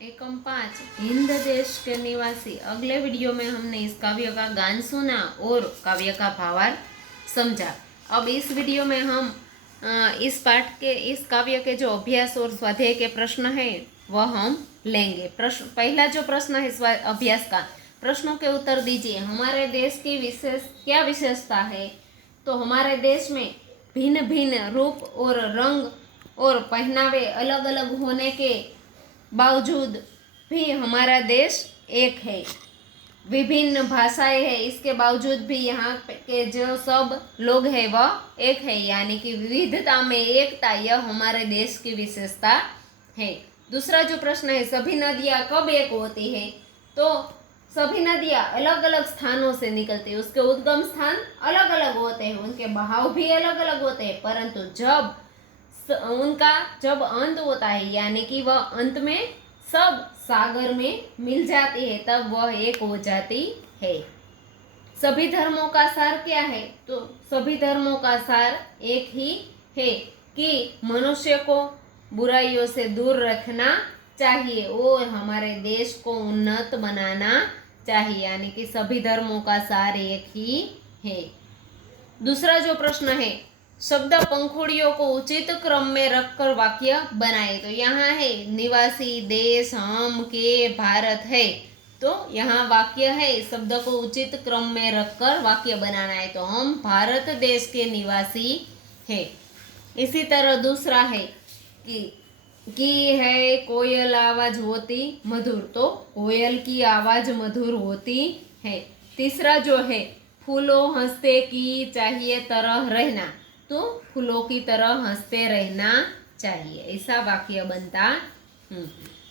एकम 5 हिंद देश के निवासी। अगले वीडियो में हमने इस काव्य का गान सुना और काव्य का भावार्थ समझा। अब इस वीडियो में हम इस पाठ के इस काव्य के जो अभ्यास और स्वाध्याय के प्रश्न है वह हम लेंगे। प्रश्न पहला जो प्रश्न है अभ्यास का, प्रश्नों के उत्तर दीजिए। हमारे देश की क्या विशेषता है? तो हमारे देश में भिन्न भिन्न रूप और रंग और पहनावे अलग अलग होने के बावजूद भी हमारा देश एक है। विभिन्न भाषाएं हैं, इसके बावजूद भी यहाँ के जो सब लोग हैं वह एक है, यानी कि विविधता में एकता, यह हमारे देश की विशेषता है। दूसरा जो प्रश्न है, सभी नदियाँ कब एक होती है? तो सभी नदियाँ अलग अलग स्थानों से निकलती है, उसके उद्गम स्थान अलग अलग होते हैं, उनके बहाव भी अलग अलग होते हैं, परंतु जब अंत होता है, यानी कि वह अंत में सब सागर में मिल जाती है, तब वह एक हो जाती है। सभी धर्मों का सार क्या है? तो सभी धर्मों का सार एक ही है कि मनुष्य को बुराइयों से दूर रखना चाहिए और हमारे देश को उन्नत बनाना चाहिए, यानी कि सभी धर्मों का सार एक ही है। दूसरा जो प्रश्न है, शब्द पंखुड़ियों को उचित क्रम में रखकर वाक्य बनाए। तो यहाँ है निवासी, देश, हम, के, भारत है, तो यहाँ वाक्य है, शब्द को उचित क्रम में रखकर वाक्य बनाना है। तो हम भारत देश के निवासी है। इसी तरह दूसरा है कि है कोयल आवाज होती मधुर, तो कोयल की आवाज मधुर होती है। तीसरा जो है, फूलों हंसते की चाहिए तरह रहना, तो फूलों की तरह हंसते रहना चाहिए, ऐसा वाक्य बनता।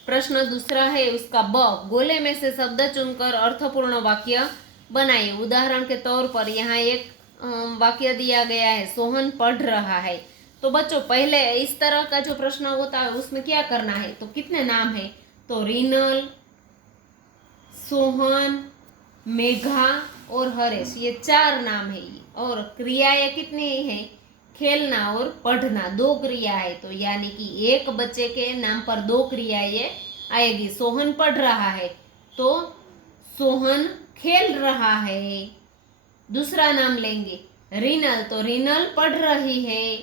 प्रश्न दूसरा है उसका ब, गोले में से शब्द चुनकर अर्थपूर्ण वाक्य बनाइए। उदाहरण के तौर पर यहाँ एक वाक्य दिया गया है, सोहन पढ़ रहा है। तो बच्चों पहले इस तरह का जो प्रश्न होता है उसमें क्या करना है? तो कितने नाम है? तो रिनल, सोहन, मेघा और हरेश, ये 4 नाम है। और क्रियाएं कितनी है? खेलना और पढ़ना, 2 क्रिया है, तो यानी कि एक बच्चे के नाम पर 2 क्रियाएं आएगी। सोहन पढ़ रहा है तो सोहन खेल रहा है। दूसरा नाम लेंगे रिनल, तो रिनल पढ़ रही है,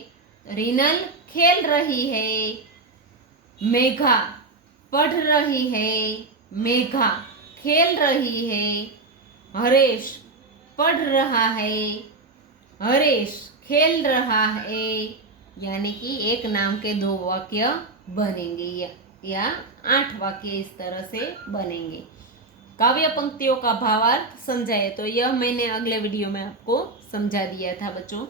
रिनल खेल रही है। मेघा पढ़ रही है, मेघा खेल रही है। हरेश पढ़ रहा है, हरेश खेल रहा है, यानी कि एक नाम के 2 वाक्य बनेंगे या 8 वाक्य इस तरह से बनेंगे। काव्य पंक्तियों का भावार्थ समझाए, तो यह मैंने अगले वीडियो में आपको समझा दिया था बच्चों।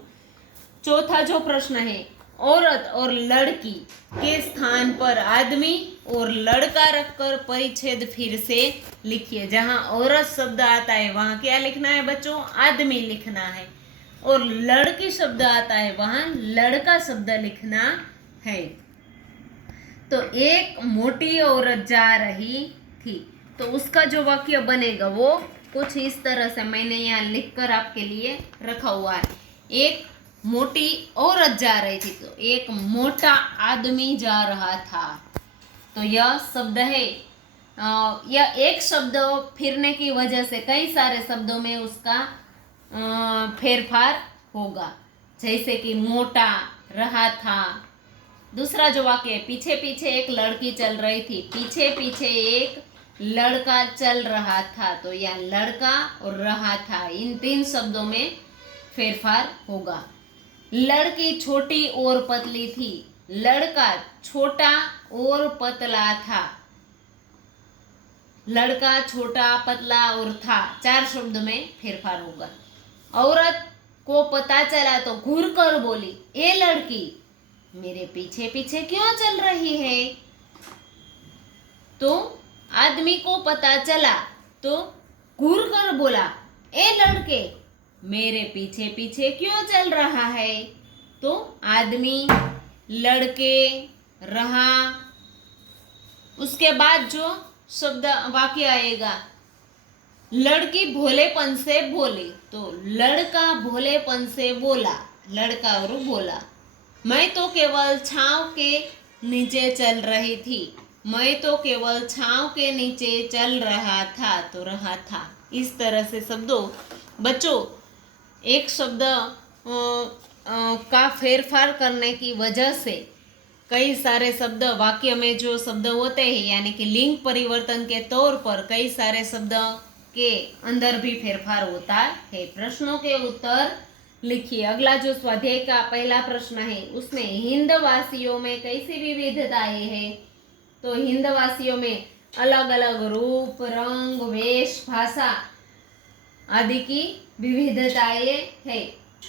चौथा जो प्रश्न है, औरत और लड़की के स्थान पर आदमी और लड़का रखकर परिच्छेद फिर से लिखिए। जहाँ औरत शब्द आता है वहाँ क्या लिखना है बच्चों? आदमी लिखना है, और लड़की शब्द आता है वहाँ लड़का शब्द लिखना है। तो एक मोटी औरत जा रही थी, तो उसका जो वाक्य बनेगा वो कुछ इस तरह से मैंने यहाँ लिखकर आपके लिए रखा हुआ है। एक मोटी औरत जा रही थी, तो एक मोटा आदमी जा रहा था, तो यह शब्द है। यह एक शब्द फिरने की वजह से कई सारे शब्दों में उसका फेरफार होगा, जैसे कि मोटा, रहा था। दूसरा जो वाक्य है, पीछे पीछे एक लड़की चल रही थी, पीछे पीछे एक लड़का चल रहा था, तो यह लड़का और रहा था, इन 3 शब्दों में फेरफार होगा। लड़की छोटी और पतली थी, लड़का छोटा और पतला था, लड़का छोटा, पतला और था, 4 शब्द में फेरफार होगा। औरत को पता चला तो घूर कर बोली, ए लड़की मेरे पीछे पीछे क्यों चल रही है? तो आदमी को पता चला तो घूर कर बोला, ए लड़के मेरे पीछे पीछे क्यों चल रहा है? तो आदमी, लड़के, रहा, उसके बाद जो शब्द वाक्य आएगा, लड़की भोलेपन से बोली, तो लड़का भोलेपन से बोला, लड़का और बोला। मैं तो केवल छांव के नीचे चल रही थी, मैं तो केवल छांव के नीचे चल रहा था, तो रहा था। इस तरह से शब्दों बच्चों एक शब्द का फेरफार करने की वजह से कई सारे शब्द वाक्य में जो शब्द होते हैं यानी कि लिंग परिवर्तन के तौर पर कई सारे शब्द के अंदर भी फेरफार होता है। प्रश्नों के उत्तर लिखिए। अगला जो स्वाध्याय का पहला प्रश्न है उसमें हिंदवासियों में कैसी विविधताएं हैं, तो हिंदवासियों में अलग अलग रूप, रंग, वेश, भाषा आदि की विविधताएं है।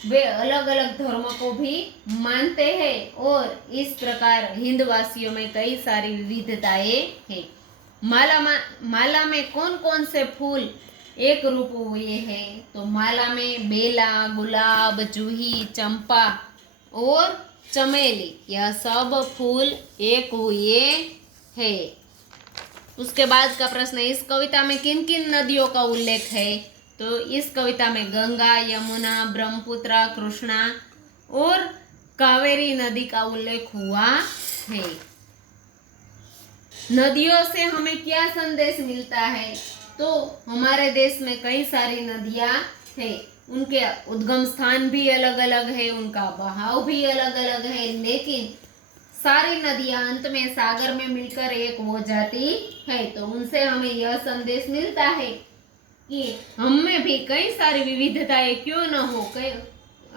वे अलग अलग धर्म को भी मानते हैं और इस प्रकार हिंदवासियों में कई सारी विविधताएं हैं। माला में कौन कौन से फूल एक रूप हुए हैं, तो माला में बेला, गुलाब, जूही, चंपा और चमेली यह सब फूल एक हुए हैं। उसके बाद का प्रश्न है, इस कविता में किन किन नदियों का उल्लेख है, तो इस कविता में गंगा, यमुना, ब्रह्मपुत्र, कृष्णा और कावेरी नदी का उल्लेख हुआ है। नदियों से हमें क्या संदेश मिलता है, तो हमारे देश में कई सारी नदियां हैं, उनके उद्गम स्थान भी अलग अलग है, उनका बहाव भी अलग अलग है, लेकिन सारी नदियां अंत में सागर में मिलकर एक हो जाती है। तो उनसे हमें यह संदेश मिलता है कि हम में भी कई सारी विविधताएं क्यों न हो, कई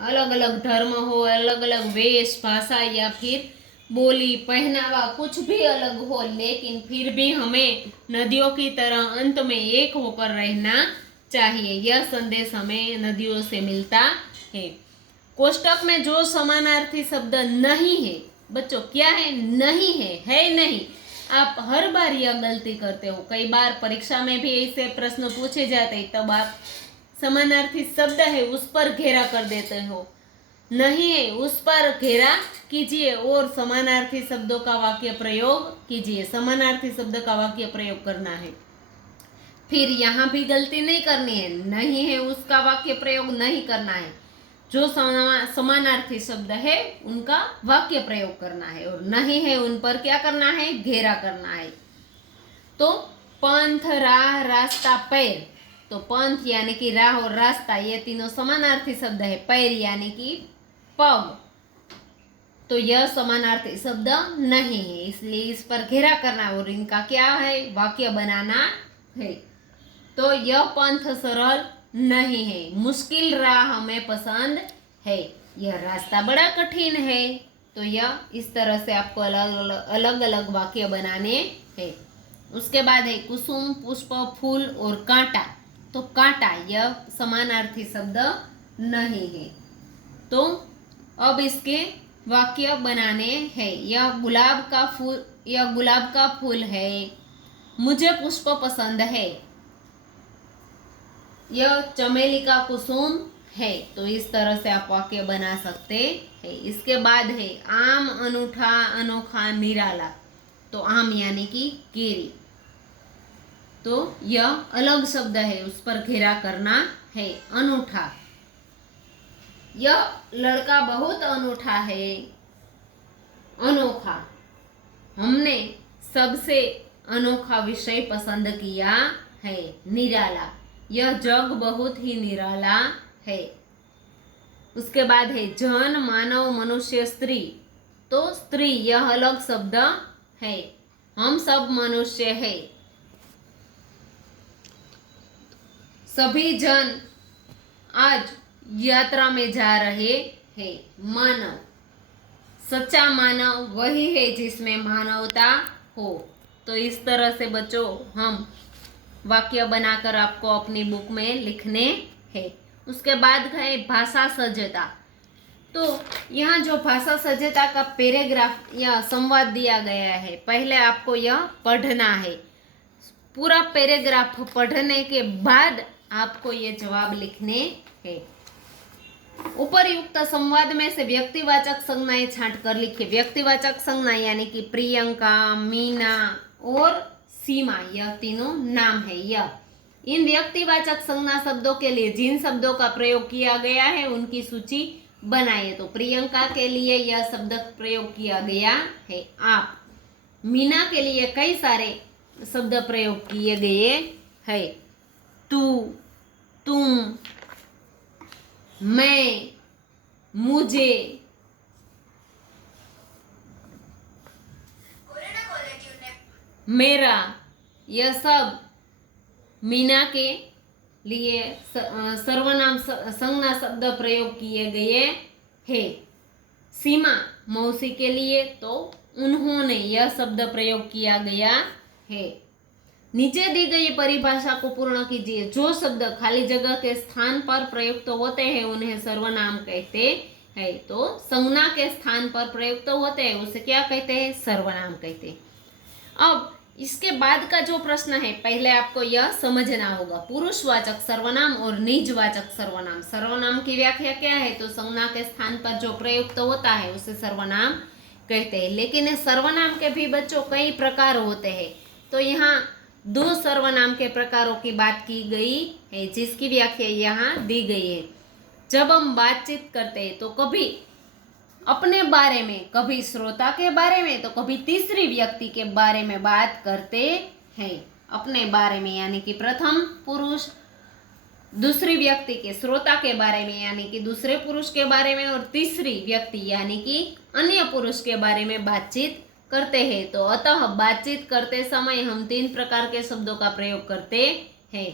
अलग अलग धर्म हो, अलग अलग वेश, भाषा या फिर बोली, पहनावा कुछ भी अलग हो, लेकिन फिर भी हमें नदियों की तरह अंत में एक होकर रहना चाहिए। यह संदेश हमें नदियों से मिलता है। कोष्टक में जो समानार्थी शब्द नहीं है, बच्चों क्या है, नहीं है नहीं। आप हर बार यह गलती करते हो, कई बार परीक्षा में भी ऐसे प्रश्न पूछे जाते हैं, तब आप समानार्थी शब्द है उस पर घेरा कर देते हो, नहीं है उस पर घेरा कीजिए और समानार्थी शब्दों का वाक्य प्रयोग कीजिए। समानार्थी शब्द का वाक्य प्रयोग करना है। फिर यहाँ भी गलती नहीं करनी है, नहीं है उसका वाक्य प्रयोग नहीं करना है, जो समानार्थी शब्द है उनका वाक्य प्रयोग करना है और नहीं है उन पर क्या करना है, घेरा करना है। तो पंथ, राह, रास्ता, पैर, तो पंथ यानी कि राह और रास्ता ये तीनों समानार्थी शब्द है। पैर यानी कि पग, तो यह समानार्थी शब्द नहीं है, इसलिए इस पर घेरा करना और इनका क्या है, वाक्य बनाना है। तो यह पंथ सरल नहीं है, मुश्किल राह हमें पसंद है, यह रास्ता बड़ा कठिन है। तो यह इस तरह से आपको अलग अलग वाक्य बनाने हैं। उसके बाद है कुसुम, पुष्प, फूल और कांटा, तो कांटा यह समानार्थी शब्द नहीं है। तो अब इसके वाक्य बनाने हैं। यह गुलाब का फूल है, मुझे पुष्प पसंद है, यह चमेली का कुसुम है। तो इस तरह से आप वाक्य बना सकते हैं। इसके बाद है आम, अनूठा, अनोखा, निराला, तो आम यानी कि केरी, तो यह अलग शब्द है उस पर घेरा करना है। अनूठा, यह लड़का बहुत अनूठा है। अनोखा, हमने सबसे अनोखा विषय पसंद किया है। निराला, यह जग बहुत ही निराला है। उसके बाद है जन, मानव, मनुष्य, स्त्री, तो स्त्री यह अलग शब्द है, हम सब मनुष्य है। सभी जन आज यात्रा में जा रहे हैं। मानव, सच्चा मानव वही है जिसमें मानवता हो। तो इस तरह से बच्चों हम वाक्य बनाकर आपको अपनी बुक में लिखने हैं। उसके बाद है भाषा सज्जता, तो यहाँ जो भाषा सज्जता का पैराग्राफ या संवाद दिया गया है, पहले आपको यह पढ़ना है। पूरा पैराग्राफ पढ़ने के बाद आपको ये जवाब लिखने हैं। उपरयुक्त संवाद में से व्यक्तिवाचक संज्ञाएं छांट कर लिखिए। व्यक्तिवाचक संज्ञा यानी कि प्रियंका, मीना और सीमा, यह तीनों नाम है। यह इन व्यक्तिवाचक संज्ञा शब्दों के लिए जिन शब्दों का प्रयोग किया गया है उनकी सूची बनाइए। तो प्रियंका के लिए यह शब्द प्रयोग किया गया है आप, मीना के लिए कई सारे शब्द प्रयोग किए गए हैं। तू, तुम, मैं, मुझे, मेरा, यह सब मीना के लिए सर्वनाम संज्ञा शब्द प्रयोग किए गए हैं। सीमा मौसी के लिए तो उन्होंने यह शब्द प्रयोग किया गया है। नीचे दी गई परिभाषा को पूर्ण कीजिए। जो शब्द खाली जगह के स्थान पर प्रयुक्त होते हैं उन्हें सर्वनाम कहते हैं। तो संज्ञा के स्थान पर प्रयुक्त होते हैं उसे क्या कहते हैं? सर्वनाम कहते हैं। अब इसके बाद का जो प्रश्न है, पहले आपको यह समझना होगा। पुरुषवाचक सर्वनाम और निजवाचक सर्वनाम। सर्वनाम की व्याख्या क्या है? तो संज्ञा के स्थान पर जो प्रयुक्त होता है उसे सर्वनाम कहते हैं। लेकिन सर्वनाम के भी बच्चों कई प्रकार होते हैं। तो यहाँ 2 सर्वनाम के प्रकारों की बात की गई है जिसकी व्याख्या यहाँ दी गई है। जब हम बातचीत करते हैं तो कभी अपने बारे में, कभी श्रोता के बारे में, तो कभी तीसरी व्यक्ति के बारे में बात करते हैं। अपने बारे में यानी कि प्रथम पुरुष, दूसरी व्यक्ति के श्रोता के बारे में यानी कि दूसरे पुरुष के बारे में, और तीसरी व्यक्ति यानी कि अन्य पुरुष के बारे में बातचीत करते हैं। तो अतः बातचीत करते समय हम 3 प्रकार के शब्दों का प्रयोग करते हैं।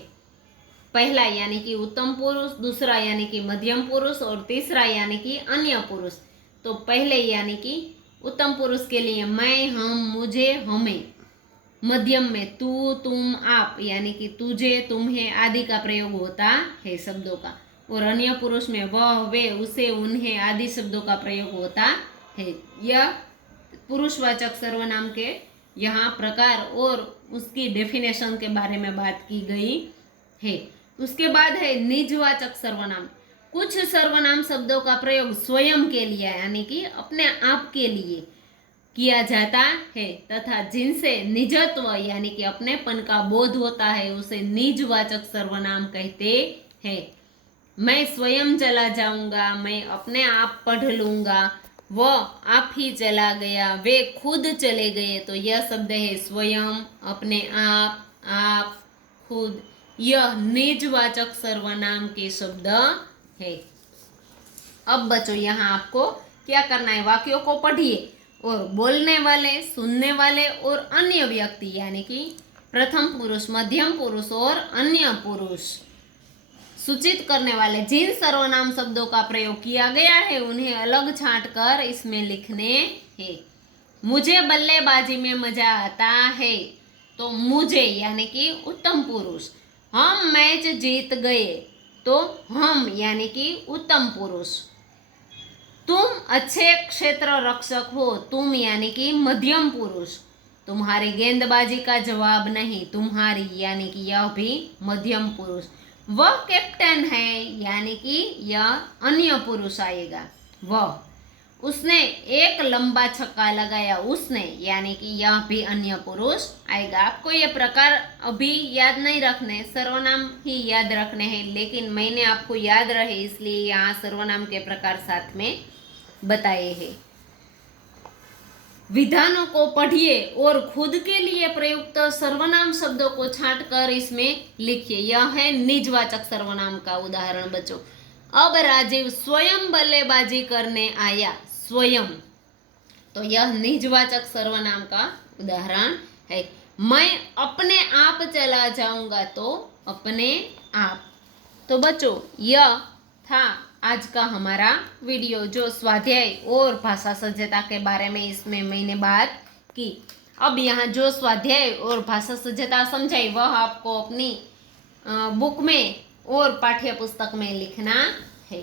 पहला यानी कि उत्तम पुरुष, दूसरा यानी कि मध्यम पुरुष, और तीसरा यानी कि अन्य पुरुष। तो पहले यानी कि उत्तम पुरुष के लिए मैं, हम, मुझे, हमें। मध्यम में तू, तुम, आप यानी कि तुझे, तुम्हें आदि का प्रयोग होता है शब्दों का। और अन्य पुरुष में वह, वे, उसे, उन्हें आदि शब्दों का प्रयोग होता है। यह पुरुषवाचक सर्वनाम के यहाँ प्रकार और उसकी डेफिनेशन के बारे में बात की गई है। उसके बाद है निजवाचक सर्वनाम। कुछ सर्वनाम शब्दों का प्रयोग स्वयं के लिए यानी कि अपने आप के लिए किया जाता है तथा जिनसे निजत्व यानी कि अपनेपन का बोध होता है उसे निजवाचक सर्वनाम कहते हैं। मैं स्वयं चला जाऊंगा, मैं अपने आप पढ़ लूंगा, वह आप ही चला गया, वे खुद चले गए। तो यह शब्द है स्वयं, अपने आप, खुद। यह निजवाचक सर्वनाम के शब्द है। अब बच्चों यहाँ आपको क्या करना है? वाक्यों को पढ़िए और बोलने वाले, सुनने वाले और अन्य व्यक्ति यानी कि प्रथम पुरुष, मध्यम पुरुष और अन्य पुरुष सूचित करने वाले जिन सर्वनाम शब्दों का प्रयोग किया गया है उन्हें अलग छांट कर इसमें लिखने हैं। मुझे बल्लेबाजी में मजा आता है। तो मुझे यानी कि उत्तम पुरुष। हम मैच जीत गए। तो हम यानी कि उत्तम पुरुष। तुम अच्छे क्षेत्र रक्षक हो। तुम यानी कि मध्यम पुरुष। तुम्हारी गेंदबाजी का जवाब नहीं। तुम्हारी यानी कि यह भी मध्यम पुरुष। वह कैप्टन है यानी कि यह अन्य पुरुष आएगा। वह। उसने एक लंबा छक्का लगाया। उसने यानी कि यह भी अन्य पुरुष आएगा। आपको ये प्रकार अभी याद नहीं रखने, सर्वनाम ही याद रखने हैं, लेकिन मैंने आपको याद रहे इसलिए यहाँ सर्वनाम के प्रकार साथ में बताए हैं। विधानों को पढ़िए और खुद के लिए प्रयुक्त सर्वनाम शब्दों को छांटकर इसमें लिखिए। यह है निजवाचक सर्वनाम का उदाहरण बच्चों। अब राजीव स्वयं बल्लेबाजी करने आया। स्वयं, तो यह निजवाचक सर्वनाम का उदाहरण है। मैं अपने आप चला जाऊंगा। तो अपने आप। तो बच्चों यह था आज का हमारा वीडियो जो स्वाध्याय और भाषा सज्जता के बारे में इसमें मैंने बात की। अब यहाँ जो स्वाध्याय और भाषा सज्जता समझाई वह आपको अपनी बुक में और पाठ्य पुस्तक में लिखना है।